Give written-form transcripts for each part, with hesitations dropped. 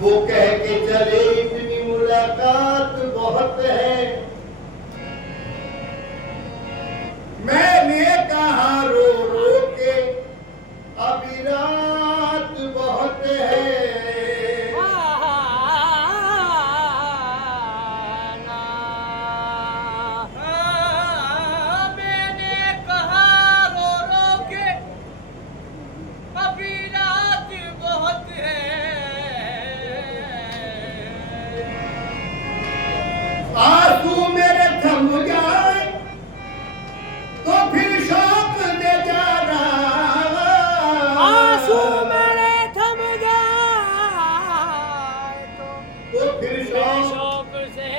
वो कह के चले इतनी मुलाकात बहुत है, मैंने कहा रो रो के अभी रात बहुत है। आंसू मेरे थम जाए तो फिर शौक दे जाना, आंसू मेरे थम जाए तो फिर शौक से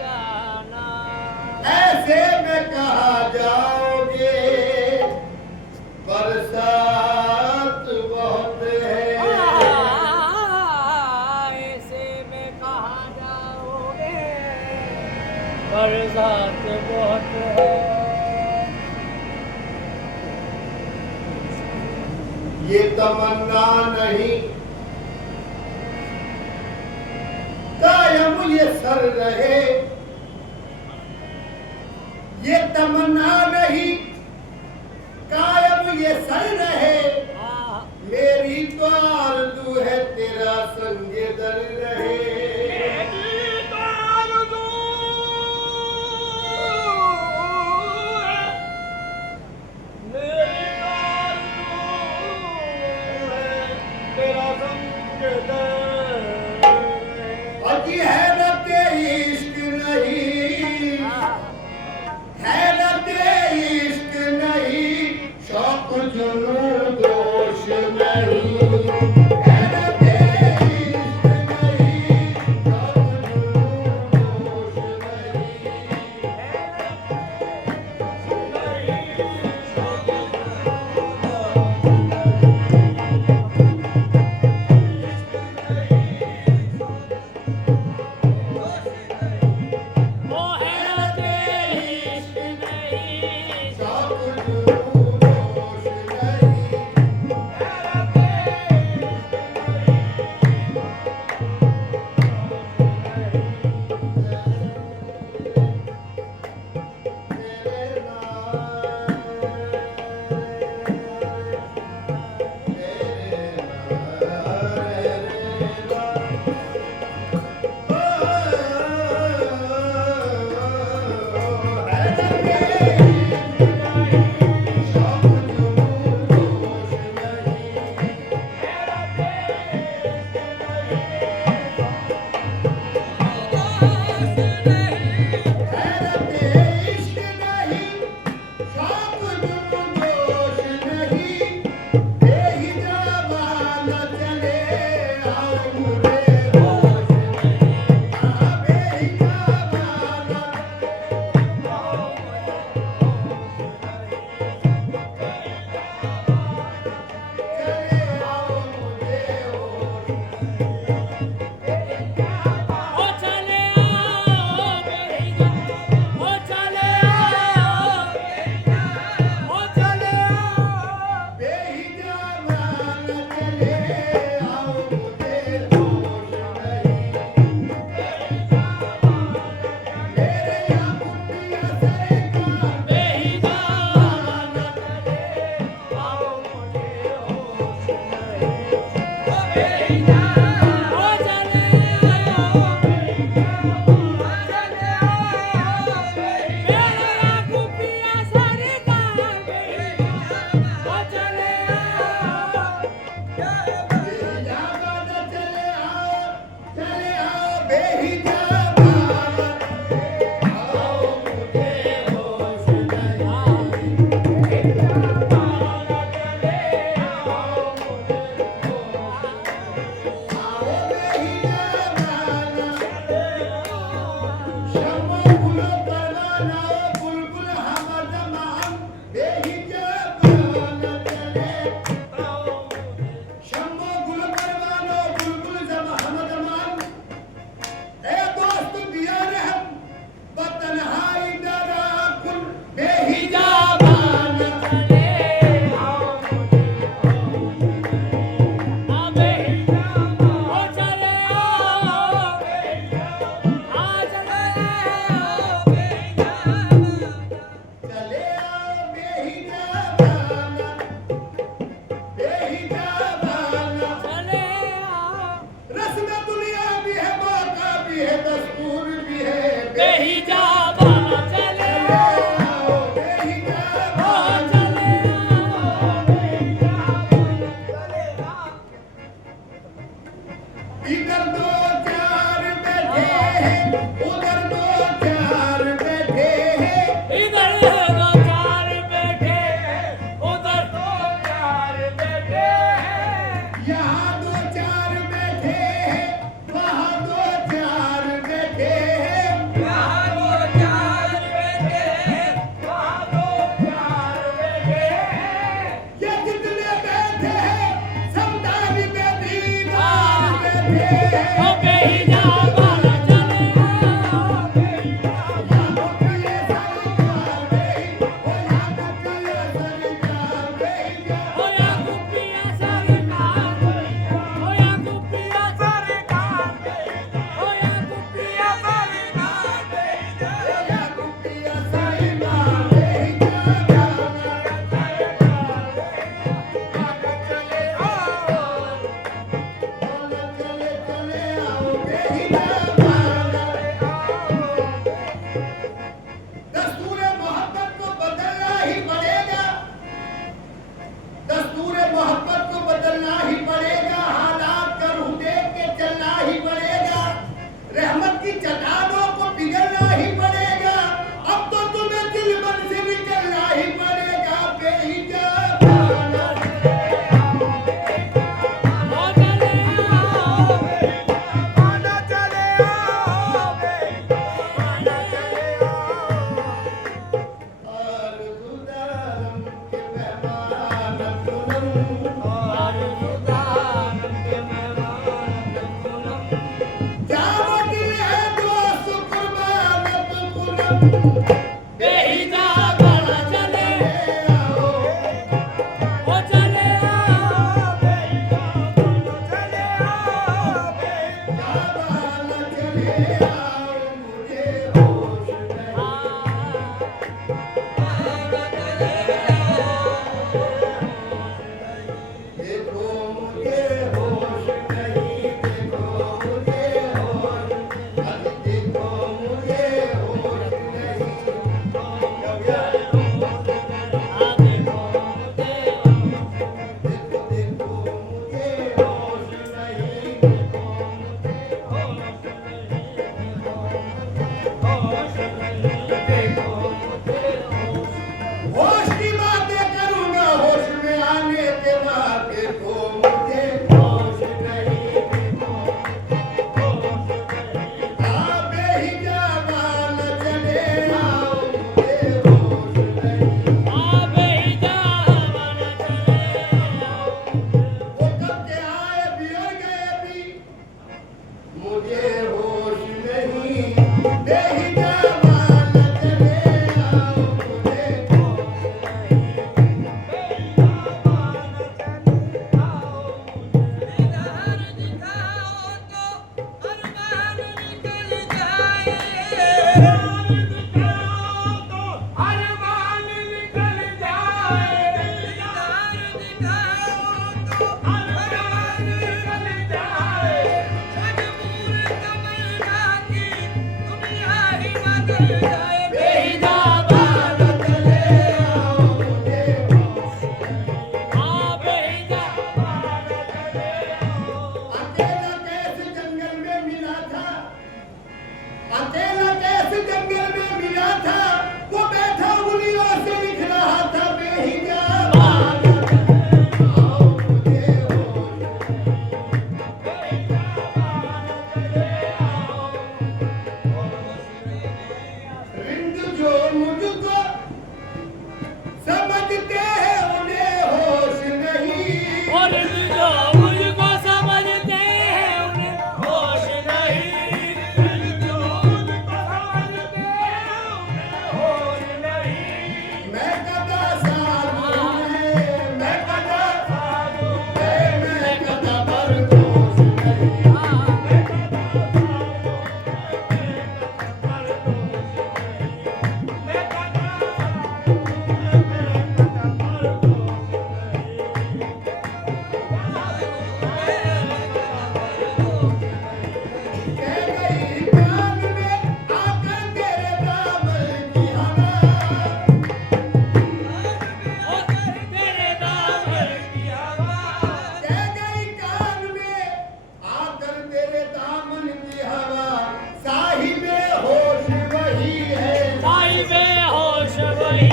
जाना। ऐसे में कहा जाओगे बरसात बहुत है। ऐसे में कहा जाओगे बरसात बहुत है। ये तमन्ना नहीं कायम ये सर रहे, ये तमन्ना नहीं कायम ये सर रहे। मेरी तो आरज़ू है तेरा संगे दर रहे। अजी हैरत इश्क नहीं, हैरत इश्क नहीं, शौक जुनून दोष नहीं। हैरत इश्क नहीं, शौक जुनून दोष वो है देश नहीं, शौक जुनून दोष नहीं। वो चले आओ बेहिया, वो चले आओ बेहिया, वो चले आओ। बेहिया वो चले आओ मेरा कुपिया सरकार बेहिया, वो चले आओ। हैं उधर दो चार बैठे हैं इधर दो चार बैठे उधर दो चार बैठे यहाँ दो चार बैठे हैं वहाँ दो चार बैठे हैं यहाँ दो चार बैठे वहाँ दो चार बैठे ये जितने बैठे हैं सब दानी पे दीवार बैठे हैं ओ बेहिजा बाला चले यादों की ये सरकार नहीं ओ यादों की ये सरकार नहीं ओ या गुपिया सरकार ओ या गुपिया सरकार ओ या गुपिया सरकार यादों की ये सरकार नहीं चले चले आओ बेहिजा दस्तूर मोहब्बत को बदलना ही पड़ेगा दस्तूर मोहब्बत को बदलना ही पड़ेगा हालात का रूह देख के चलना ही पड़ेगा रहमत की चट्टानों को पिघलना ही पड़ेगा अब तो तुम्हें दिल मन से निकलना ही पड़ेगा बेहिजा ओ चले आओ आना चले आओ आना चले आरज़ूदारम के मेहमान सुनम जाओ दिल है दोस्त कुर्बानत कुलम बेहिजा बाला चले आओ ओ चले आओ चले आओ आबाल चले आओ मुझे होश नहीं देखो मुझे होश नहीं देखो मुझे होश अरे देखो मुझे होश नहीं देखो देखो मुझे होश नहीं होश की बातें करूंगा होश में आने के बाद देखो मुझे होश नहीं हाँ बेहिजा बाल चले आओ मुझे होश नहीं वो कब के आए बियर गए भी मुझे होश नहीं बेहिजा बाल चले आओ मुझे बेहिजा बाल चले आओ मुझे अकेला कैसे जंगल में मिला था अकेला कैसे जंगल में मिला था वो बैठा उंगलियों से लिख रहा था बेहिजा बाल आओ मुझे होश रिंद जो मुझको समझते हैं उन्हें होश नहीं और जो मुझको समझते हैं उन्हें होश नहीं जो मुझको समझते हैं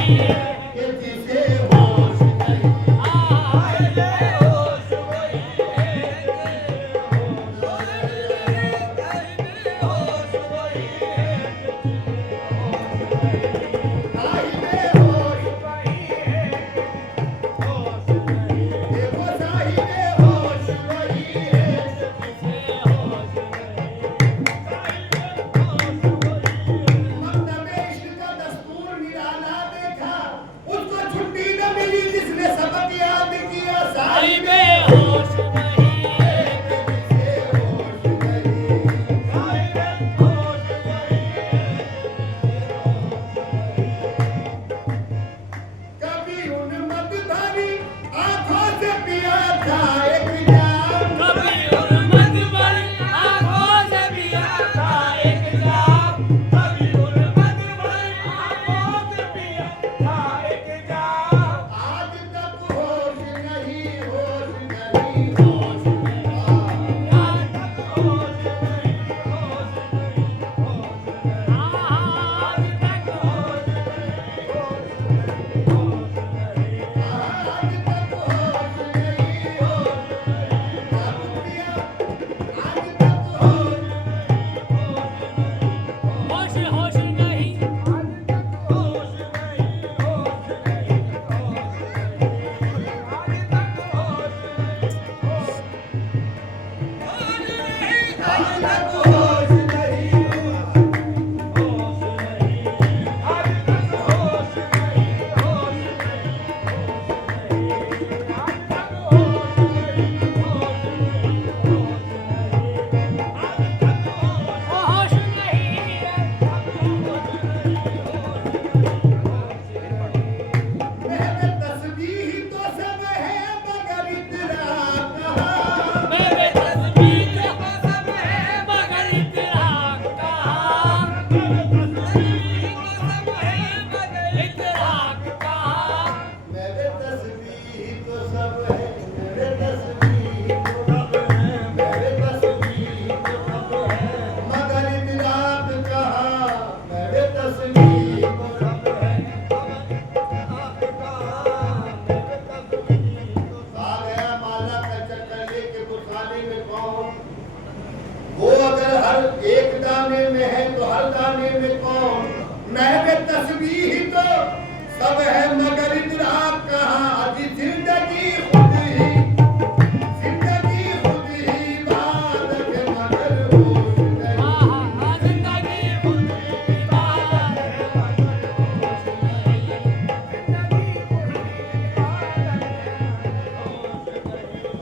कि जिसे होश नहीं। साहिबे होश, देखो साहिबे होश वही है। मकतबे इश्क का दस्तूर निराला देखा, उसको छुट्टी न मिली जिसने सबक याद किया। साहिबे होश है कि जिसे होश नहीं। कभी उन मदधारी आंखों से पिया था एक जाम। आज तक होश नहीं, होश नहीं, होश आज तक होश नहीं, होश दारू पिया। आज तक होश आज तक होश नहीं। मेरे तस्बीह तो सब है मगर इतना कहाँ। मेरे तस्बीह तो सब है, मेरे तस्बीह तो सब है, मेरे तस्बीह तो सब है मगर इदराक कहाँ। मेरे तस्बीह तो सब है। आ गया माला का चक्कर लेके बुखाने में कौन? वो अगर हर एक दाने में है तो हर दाने में कौन? मेरे तस्बीह तो सब है मगर इदराक कहाँ। अभी जिंदगी खुद ही, जिंदगी खुद ही इबादत है मगर होश नहीं।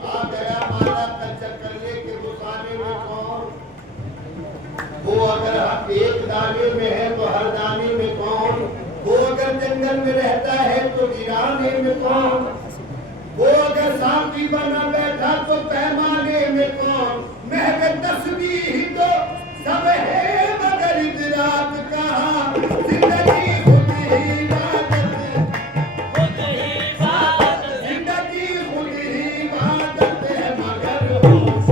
आ गया माला का चक्कर लेके बुखाने में कौन? वो अगर हर एक दाने में है तो हर दाने में कौन? वो अगर जंगल में रहता है तो वीराने में कौन? वो अगर साथी बना बैठा तो पैमाने में कौन? महक तस्बीह तो सब है मगर इदराक कहाँ। जिंदगी खुद ही इबादत, जिंदगी खुद ही इबादत है मगर होश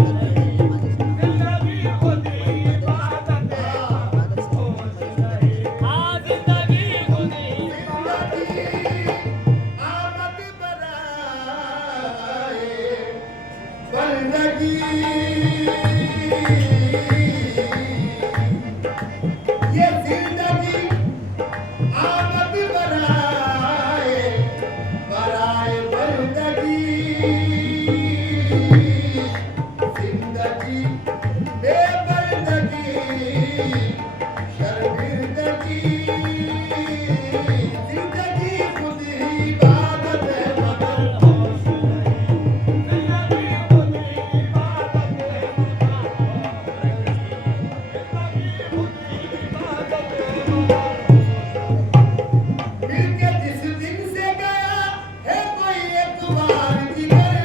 आमद बराए बंदगी। ये जिंदगी आमद बराए, बराए बंदगी। जिंदगी बेबंदगी, शर्मिंदगी। जिंदगी खुद ही इबादत है मगर होश मिल के जिस दिन से गया है कोई एक बार जिगर।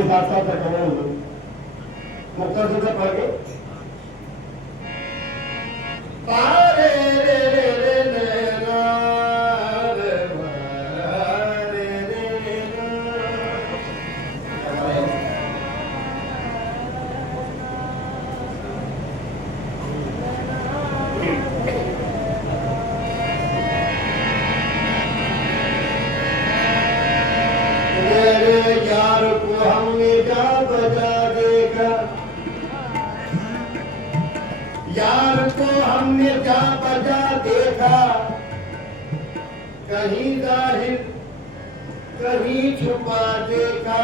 के साथ साथ रखना मुक्ता पढ़ के पारे रे रे रे नैना रे रे रे मेरे यार को हमने जा बजा देखा यार को हमने जा बजा देखा कहीं जाहिर कहीं छुपा देखा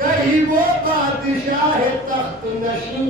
कहीं वो बादशाह तख्त नशीं